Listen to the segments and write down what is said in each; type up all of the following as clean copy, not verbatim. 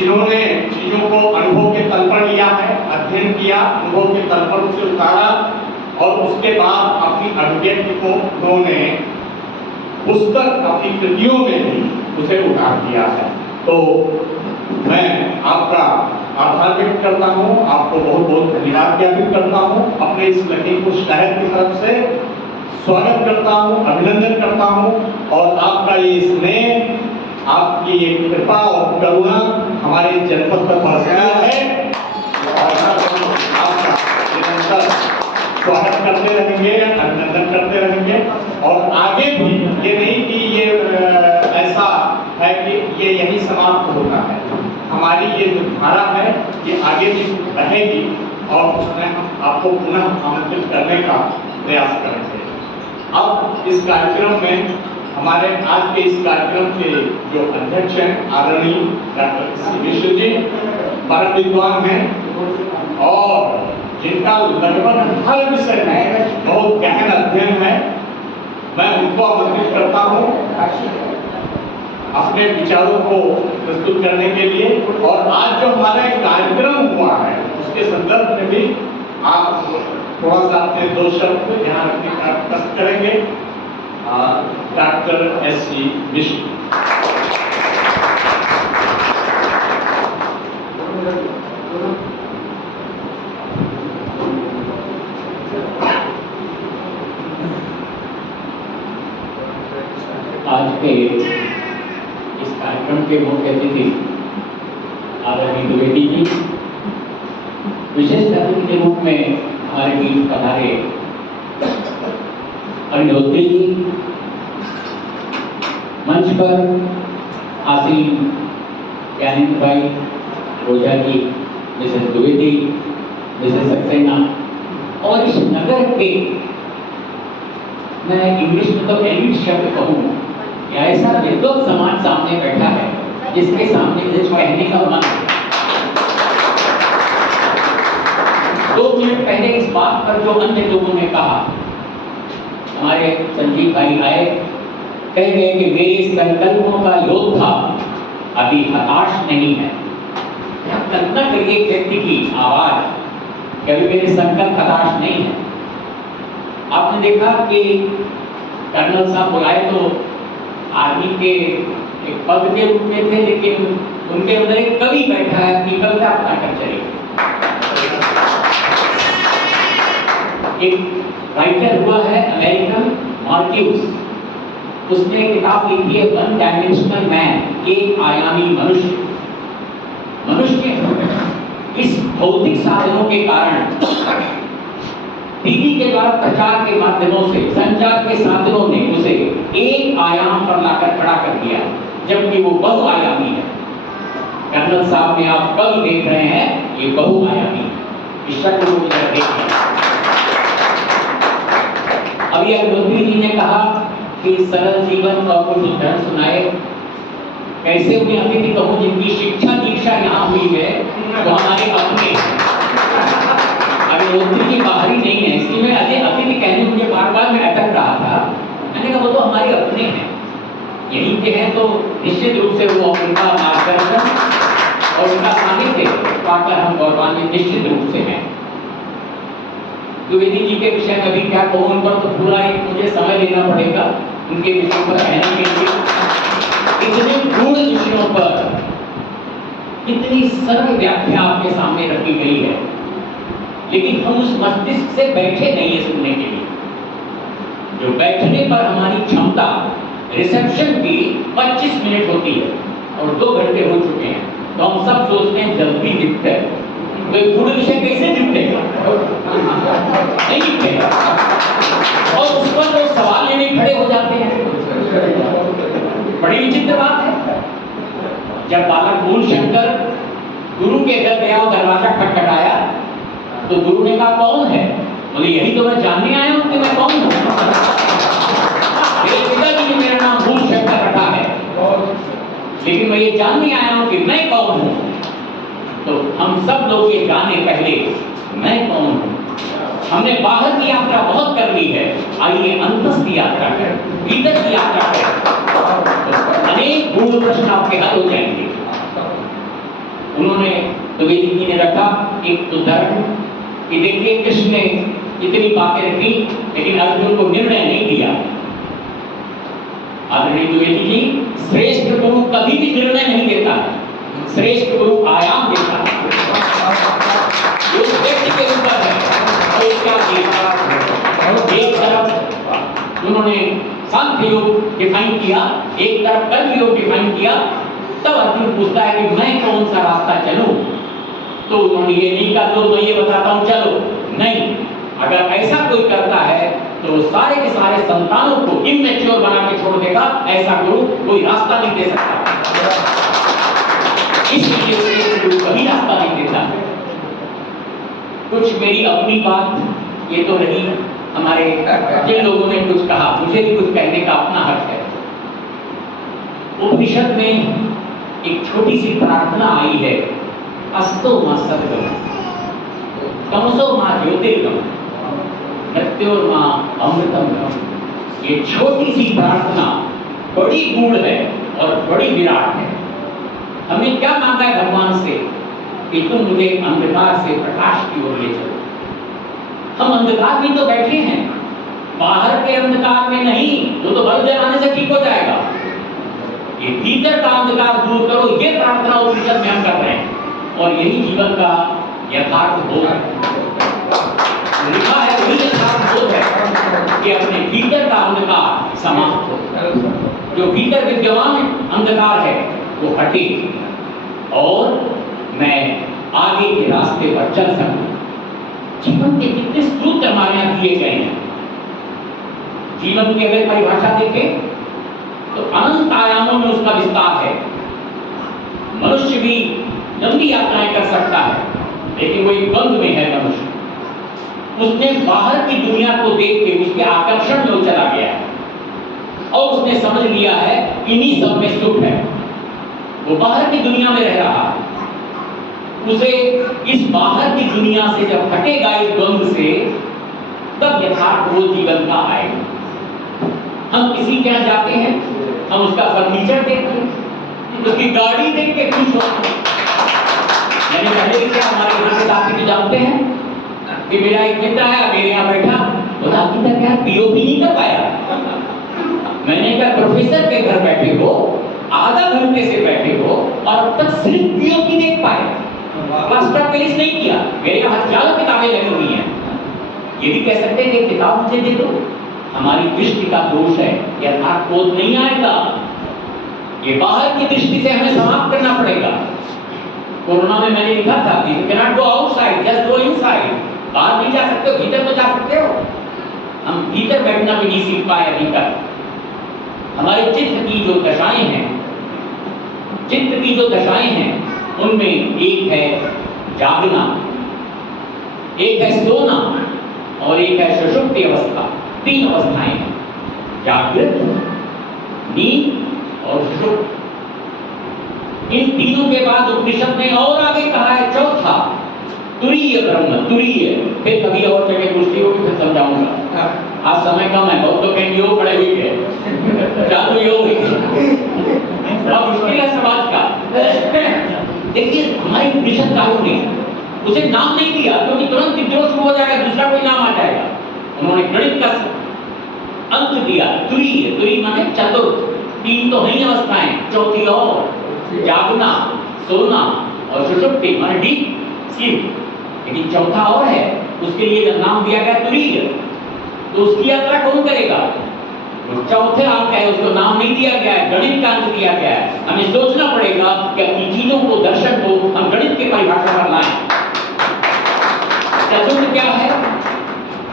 जिन्होंने चीजों को अनुभव के तल पर लिया है, अध्ययन किया, अनुभव के तल पर उसे उतारा और उसके बाद अपनी अभिव्यक्ति को उन्होंने पुस्तक अपनी कृतियों में भी उसे उतार दिया है। तो मैं आपका आभार व्यक्त करता हूँ, आपको बहुत बहुत धन्यवाद ज्ञापित करता हूँ, अपने इस लखीमपुर शहर की तरफ से स्वागत करता हूँ, अभिनंदन करता हूँ और आपका ये स्नेह, आपकी ये कृपा और करुणा हमारे जनपद पर बरस गया है और आपका निरंतर स्वागत करते रहेंगे, अभिनंदन करते रहेंगे और आगे भी ये नहीं कि ये ऐसा है कि ये यही समाप्त होता है। हमारी ये जो धारा है ये आगे भी रहेगी और उसमें हम आपको पुनः आमंत्रित करने का प्रयास करेंगे। अब इस कार्यक्रम में हमारे आज के इस कार्यक्रम के जो अध्यक्ष हैं आदरणीय डॉक्टर सी मिश्र जी, परम विद्वान हैं और जिनका लगभग हर विषय में बहुत गहन अध्ययन है, मैं उनको आमंत्रित करता हूँ अपने विचारों को प्रस्तुत करने के लिए। और आज जो हमारा एक कार्यक्रम हुआ है उसके संदर्भ में भी आप थोड़ा सा अपने दो शब्द यहाँ रखने का कष्ट करेंगे। Doctor SC. मिश्र। आज के इस कार्यक्रम के मुख्य अतिथि आदरणीय द्विवेदी जी, विशेष अतिथि के रूप में हमारे बीच पधारे अग्निहोत्री जी, मंच पर आसीन ज्ञानेंद्र भाई ओझा जी, मिसेस द्विवेदी, मिसेस सक्सेना और इस नगर के, मैं इंग्लिश में तो एलिट शब्द कहूँ, ऐसा विद्वत समाज सामने बैठा है जिसके सामने मुझे कहने का मन है। 2 मिनट पहले इस बात पर जो अन्य लोगों ने कहा, हमारे संजीव भाई आए, कह गए कि मेरे संकल्पों का योद्धा अभी हताश नहीं है। कल्पना करिए एक व्यक्ति की आवाज, कभी मेरे संकल्प हताश नहीं है। आपने देखा कि कर्नल साहब बुलाए तो आर्मी के एक पद के रूप में थे, लेकिन उनके अंदर एक कवि बैठा है, अपनी कविता अपनाकर चले। एक राइटर हुआ है अमेरिकन मार्क्यूस, उसने किताब लिखी है वन डायमेंशनल मैन, एक आयामी मनुष्य। मनुष्य इस भौतिक साधनों के कारण, टीवी के द्वारा प्रचार के माध्यमों से, संचार के साधनों ने उसे एक आयाम पर लाकर खड़ा कर दिया, जबकि वो बहुआयामी है। कर्नल साहब में आप कल देख रहे हैं, ये बहुआयामी है। इस शक्ल को देखिए। अभी अग्निहोत्री जी ने कहा कि सरल जीवन का कुछ उदाहरण सुनाए। कैसे उन्हें अतिथि कहूँ जिनकी शिक्षा दीक्षा यहाँ हुई है, तो हमारे अपने अग्निहोत्री जी बाहरी नहीं है, इसलिए मैं अतिथि कहने मुझे बार बार मैं अटक रहा था। मैंने कहा वो तो हमारे अपने हैं, यहीं के हैं, तो निश्चित रूप से वो उनका मार्गदर्शन और उनका सानिध्य पाकर हम गौरवान्वित निश्चित रूप से हैं। द्विवेदी जी के विषय में भी क्या कहूँ, उन पर तो पूरा एक मुझे समय लेना पड़ेगा उनके विषयों पर कहने के लिए। इतने गूढ़ विषयों पर इतनी सरल व्याख्या आपके सामने रखी गई है, लेकिन हम उस मस्तिष्क से बैठे नहीं है सुनने के लिए। जो बैठने पर हमारी क्षमता रिसेप्शन की 25 मिनट होती है और 2 घंटे हो चुके हैं, तो हम सब सोचते हैं जल्दी निपटे। तो एक गूढ़ विषय कैसे निपटेगा? नहीं निपटेगा। और उस पर लोग सवाल लेने खड़े हो जाते हैं। बड़ी विचित्र बात है। जब बालक मूल शंकर गुरु के घर गया और दरवाजा खटखटाया, तो गुरु ने कहा कौन है? बोले यही तो मैं जानने आया हूं कि मैं कौन हूं। मेरे पिताजी ने मेरा नाम मूल शंकर रखा है, लेकिन मैं ये जानने आया हूं कि मैं कौन हूं। तो हम सब लोग ये जाने पहले मैं कौन हूं। हमने बाहर की यात्रा बहुत कर ली है, आइए अंतस्थ यात्रा करें, भीतर की यात्रा करें। तो अनेक गूढ़ प्रश्न आपके हल हो जाएंगे। तो वेदिक जी ने रखा एक उदाहरण कि देखिए कृष्ण ने इतनी बातें रखी लेकिन अर्जुन को निर्णय नहीं दिया। आदरणीय द्विवेदी जी, श्रेष्ठ गुरु कभी भी निर्णय नहीं देता है, श्रेष्ठ गुरु आयाम देता है। ये उस व्यक्ति के ऊपर है। तो क्या किया, एक तरफ उन्होंने सांख्य योग डिफाइन किया, एक तरफ कर्म योग डिफाइन किया। तब अर्जुन पूछता है कि मैं कौन सा रास्ता चलूं? तो उन्होंने ये नहीं कहा तो मैं ये बताता हूं चलो, नहीं। अगर ऐसा कोई करता है तो सारे के सारे संतानों को इमैच्योर बना के छोड़ देगा। ऐसा गुरु कोई रास्ता नहीं दे सकता, इसलिए श्रेष्ठ गुरु कभी रास्ता नहीं देता। कुछ मेरी अपनी बात ये तो रही, हमारे जिन लोगों ने कुछ कहा, मुझे भी कुछ कहने का अपना हक है। उपनिषद में एक छोटी सी प्रार्थना आई है, अस्तो मा सद्गम, तमसो मा ज्योतिर्गम, मृत्योर्मा अमृतम। ये छोटी सी प्रार्थना बड़ी गूढ़ है और बड़ी विराट है। हमें क्या मांगा है भगवान से कि तुम मुझे अंधकार से प्रकाश की ओर ले चलो। हम अंधकार में तो बैठे हैं, बाहर के अंधकार में नहीं, वो तो बल्ब जलाने से ठीक हो जाएगा। ये भीतर का अंधकार दूर करो, ये प्रार्थना उपनिषद में हम कर रहे हैं और यही जीवन का यथार्थ बोध है। लिखा है वही यथार्थ बोध है कि अपने भीतर का अंधकार समाप्त हो, जो भीतर विद्यमान अंधकार है वो हटे और मैं आगे के रास्ते पर चल सकूं। जीवन के कितने सूत्र हमारे यहाँ दिए गए हैं। जीवन की अगर परिभाषा देखें तो अनंत आयामों में उसका विस्तार है। मनुष्य भी लंबी यात्राएं कर सकता है, लेकिन वो एक बंद में है मनुष्य। उसने बाहर की दुनिया को देख के उसके आकर्षण में वो चला गया है और उसने समझ लिया है इन्हीं सब में सुख है। वो बाहर की दुनिया में रह रहा है। उसे इस बाहर की दुनिया से जब हटेगा इस द्वंद से, तब यथार्थ वो जीवन का आएगा। हम किसी के यहाँ जाते हैं, हम उसका फर्नीचर देखते हैं, उसकी गाड़ी देख के खुश होते हैं। मैंने पहले क्या हमारे यहाँ के साथी भी जानते हैं कि मेरा एक मित्र आया मेरे यहाँ बैठा, बोला अभी तक यार पीओपी नहीं कर पाया। मैंने कहा प्रोफेसर के घर बैठे हो, आधा घंटे से बैठे हो और अब तक सिर्फ पीओपी देख पाए, प्लास्टर ऑफ पेरिस नहीं किया। मेरे यहाँ हजारों किताबें लगी हुई हैं। ये भी कह सकते हैं कि किताब मुझे दे दो। हमारी दृष्टि का दोष है, यथार्थ बोध नहीं आएगा। ये बाहर की दृष्टि से हमें समाप्त करना पड़ेगा। कोरोना में मैंने लिखा था कि you can not go outside, just go inside. बाहर नहीं जा सकते हो, भीतर तो जा सकते हो। हम भीतर बैठना भी नहीं सीख पाए अभी तक। हमारे चित्त की जो दशाएं हैं, चित्त की जो दशाएं हैं, उनमें एक है जागना, एक है सोना और एक है सुषुप्ति अवस्था। तीन अवस्थाएं हैं, जागृत, नींद और सुषुप्ति। इन तीनों के बाद उपनिषद ने और आगे कहा है चौथा, तुरीय ब्रह्म, तुरीय। फिर कभी और जगह दृष्टि होगी फिर समझाऊंगा। आज समय कम है, बहुत लोग कहेंगे योग पड़े हुए हैं, चालू योग अब मुश्किल है समाज का। देखिए हमारी उपनिषद कारों ने उसे नाम नहीं दिया क्योंकि तुरंत विद्रोह शुरू हो जाएगा, दूसरा कोई नाम आ जाएगा। उन्होंने गणित का अंक दिया, तुरीय। तुरी माने चतुर्थ, तीन तो नहीं अवस्थाएं, चौथी और जागना, सोना और सुषुप्ति माने डीप स्लीप। लेकिन चौथा और है, उसके लिए जब नाम दिया गया तुरीय, तो उसकी यात्रा कौन करेगा? तो चौथे अंक है, उसको नाम नहीं दिया गया है, गणित का अंक दिया गया है। हमें सोचना पड़ेगा कि अपनी चीजों को, दर्शन को हम गणित की परिभाषा पर लाएं। चतुर्थ क्या है?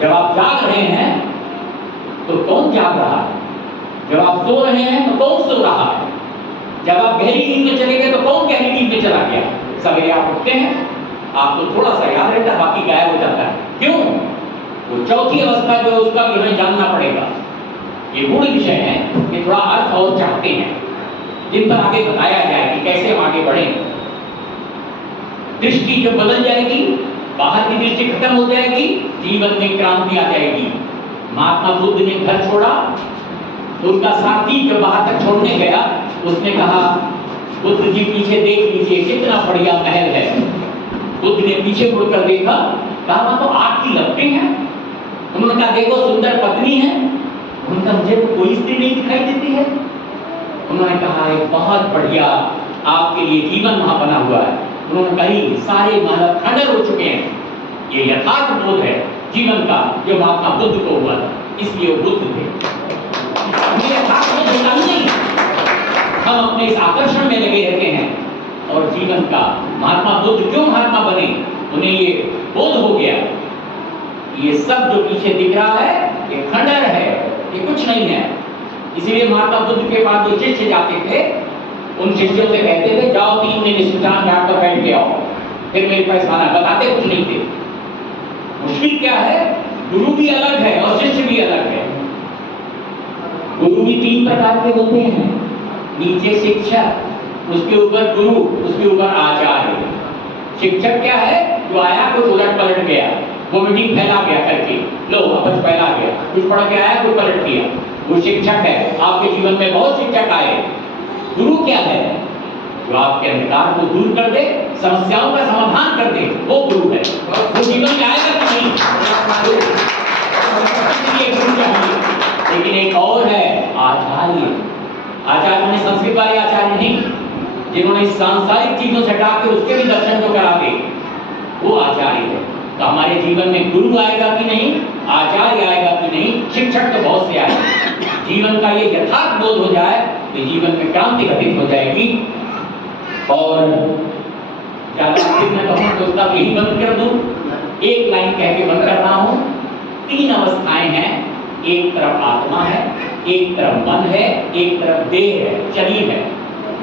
जब आप जाग रहे हैं तो कौन जाग रहा है? जब आप सो रहे हैं तो कौन सो रहा है? जब आप गहरी नींद में चले गए तो कौन गहरी नींद में चला गया? सवेरे आप उठते हैं, आपको थोड़ा सा याद रहता है, बाकी गायब हो जाता है। क्यों? वो चौथी अवस्था जो है उसका भी हमें जानना पड़ेगा। ये मूल विषय है कि थोड़ा अर्थ और चाहते हैं, जिन पर आगे बताया जाए कि कैसे हम आगे बढ़ें। दृष्टि जब बदल जाएगी, बाहर की दृष्टि खत्म हो जाएगी, जीवन में क्रांति आ जाएगी। महात्मा बुद्ध ने घर छोड़ा तो उनका साथी जब बाहर तक छोड़ने गया, उसने कहा बुद्ध जी पीछे देख लीजिए कितना बढ़िया महल है, बुद्ध ने पीछे मुड़कर देखा, कहा वहां तो आग की लपटें हैं। उन्होंने कहा देखो सुंदर पत्नी है। उन्होंने कहा मुझे तो कोई स्त्री नहीं दिखाई देती है। उन्होंने कहा एक बहुत बढ़िया आपके लिए जीवन वहां बना हुआ है। उन्होंने कही सारे मानव खंडर हो चुके हैं। ये यथार्थ बोध है जीवन का जो महात्मा बुद्ध को हुआ था, इसलिए वो बुद्ध थे। ये यथार्थ बोध होता ही नहीं। हम अपने इस आकर्षण में लगे रहते हैं और जीवन का महात्मा बुद्ध क्यों महात्मा बने, उन्हें ये बोध हो गया ये सब जो पीछे दिख रहा है ये खंडर है, ये कुछ नहीं है। इसीलिए महात्मा बुद्ध के पास जो शिष्य जाते थे उन शिष्यों से कहते थे जाओ 3 दिन स्मशान घाट पर बैठ के आओ, फिर मेरे पास आना। बताते कुछ नहीं थे। मुश्किल क्या है, गुरु भी अलग है और शिष्य भी अलग है। गुरु भी 3 प्रकार के होते हैं, नीचे शिक्षक, उसके ऊपर गुरु, उसके ऊपर आचार्य। शिक्षक क्या है, जो आया कुछ उलट पलट गया, वो मीटिंग फैला गया करके, लो आपस फैला गया, कुछ पढ़ के आया कुछ पलट किया, वो शिक्षक है। आपके जीवन में बहुत शिक्षक आए। गुरु क्या है, जो आपके अंधकार को दूर कर दे, समस्याओं का समाधान कर दे, वो गुरु है। वो जीवन में आएगा कि नहीं, गुरु चाहिए। लेकिन एक और है आचार्य। आचार्य ने संस्कृत वाले आचार्य नहीं, जिन्होंने सांसारिक चीजों से हटा के उसके भी दर्शन को करा दे, वो आचार्य है। तो हमारे जीवन में गुरु आएगा कि नहीं, आचार्य आएगा कि नहीं, शिक्षक तो बहुत से आएंगे। जीवन का ये यथार्थ बोध हो जाए तो जीवन में क्रांति घटित हो जाएगी। और ज्यादा मैं कहूँ तो उसका यही बंद कर दूं, एक लाइन कह के बंद कर रहा हूं। 3 अवस्थाएं हैं, एक तरफ आत्मा है, एक तरफ मन है, एक तरफ देह है, शरीर है।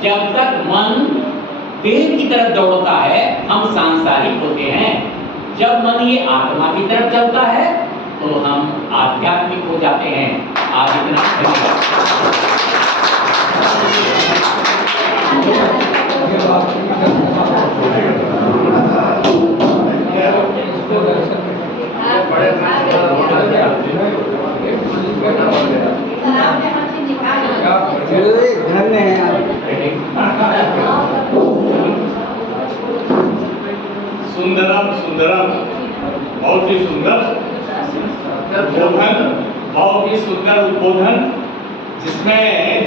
जब तक मन देह की तरफ दौड़ता है हम सांसारिक होते हैं। जब मन ये आत्मा की तरफ चलता है तो हम आध्यात्मिक हो जाते हैं। आज इतना सुंदरम सुंदरम, बहुत ही सुंदर उद्बोधन, बहुत ही सुंदर उद्बोधन, जिसमें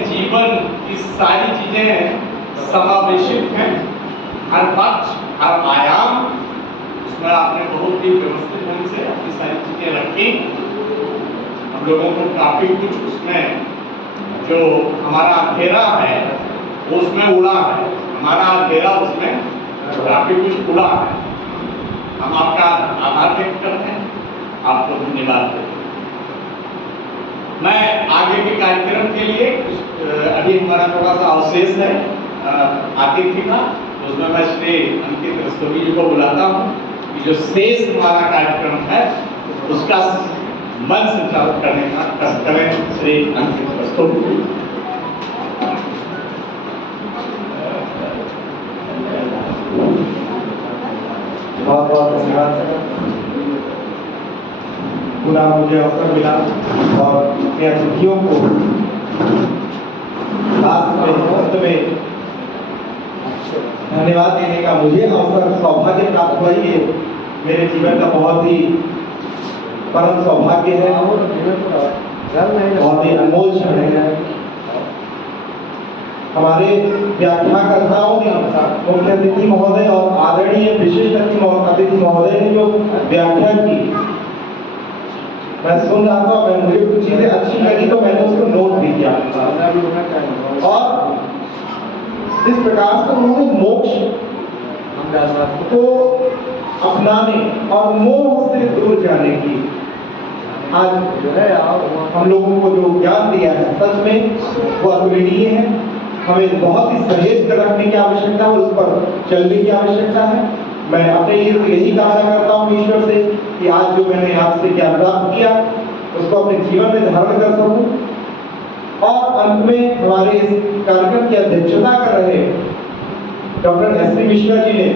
जीवन की सारी चीजें समावेशित हैं। हर पक्ष, हर आयाम, उसमें आपने बहुत ही व्यवस्थित ढंग से अपनी सारी चीजें रखी। हम लोगों को काफी कुछ उसमें जो हमारा अंधेरा है वो उसमें उड़ा है, हमारा अंधेरा उसमें काफी कुछ उड़ा है। हम आपका आभार व्यक्त करते हैं, आपको धन्यवाद देते हैं। मैं आगे के कार्यक्रम के लिए अभी हमारा थोड़ा सा अवशेष है आतिथ्य का, उसमें मैं श्री अंकित रस्तोगी जी को बुलाता हूँ कि जो शेष हमारा कार्यक्रम है उसका मन संचालित करने का कष्ट करें। श्री अंकित रस्तोगी। बहुत बहुत धन्यवाद। पुनः मुझे अवसर मिला और अपने अतिथियों को लास्ट में धन्यवाद देने का मुझे अवसर सौभाग्य प्राप्त हुआ। ये मेरे जीवन का बहुत ही परम सौभाग्य है, बहुत ही अनमोल क्षण है। हमारे व्याख्याकर्ताओं ने, मुख्य अतिथि महोदय और आदरणीय विशिष्ट अतिथि महोदय ने जो व्याख्या की, मैं सुन रहा था, मैं मुझे कुछ चीजें अच्छी लगी तो मैंने उसको नोट भी किया। और इस प्रकार से उन्होंने मोक्ष को अपनाने और मोह से दूर जाने की आज जो है हम लोगों को जो ज्ञान दिया है, सच में वो अतुलनीय है। हमें बहुत ही सहेज कर रखने की आवश्यकता है, उस पर चलने की आवश्यकता है। मैं अपने लिए यही कामना करता हूँ ईश्वर से कि आज जो मैंने आपसे ज्ञान प्राप्त किया उसको अपने जीवन में धारण कर सकूं। और अंत में हमारे इस कार्यक्रम की अध्यक्षता कर रहे डॉक्टर एस.सी. मिश्रा जी ने,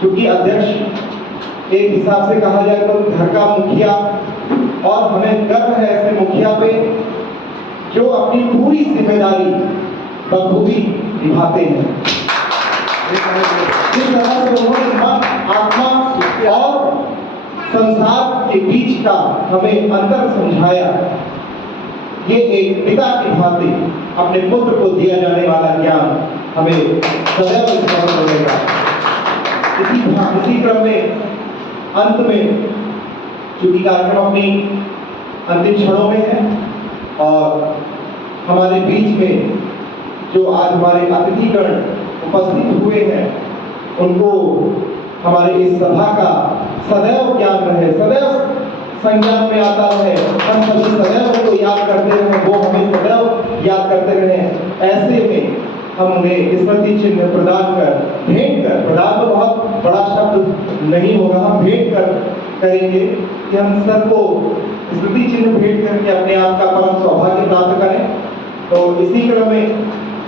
चूंकि अध्यक्ष एक हिसाब से कहा जाए तो घर का मुखिया, और हमें गर्व है ऐसे मुखिया पे जो अपनी पूरी जिम्मेदारी बखूबी निभाते हैं। जिस तरह से उन्होंने मन, आत्मा और संसार के बीच का हमें अंतर समझाया, ये एक पिता की भांति अपने पुत्र को दिया जाने वाला ज्ञान हमें सदैव स्मरण रहेगा। इसी क्रम में अंत में, चूंकि कार्यक्रम अपनी अंतिम क्षणों में है और हमारे बीच में जो आज हमारे अतिथिगण उपस्थित हुए हैं, उनको हमारे इस सभा का सदैव ज्ञान रहे, सदैव संज्ञान में आता रहे, हम सभी सदैव उनको याद करते रहे, वो हमें सदैव याद करते रहे। ऐसे में हम उन्हें स्मृति चिन्ह प्रदान कर, भेंट कर, प्रदान तो बहुत बड़ा शब्द नहीं होगा, हम भेंट कर करेंगे कि हम सबको स्मृति चिन्ह भेंट करके अपने आप का परम सौभाग्य प्राप्त करें। तो इसी क्रम में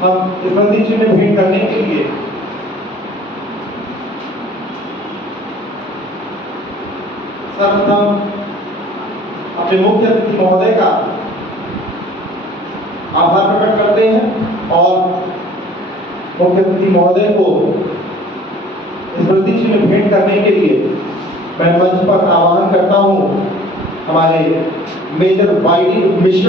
हम स्मृति चिन्ह भेंट करने के लिए सर्वप्रथम अपने मुख्य अतिथि महोदय का आभार प्रकट करते हैं और मुख्य अतिथि महोदय को स्मृति चिन्ह भेंट करने के लिए मैं मंच पर आह्वान करता हूं हमारे मेजर वाईडी मिश्रा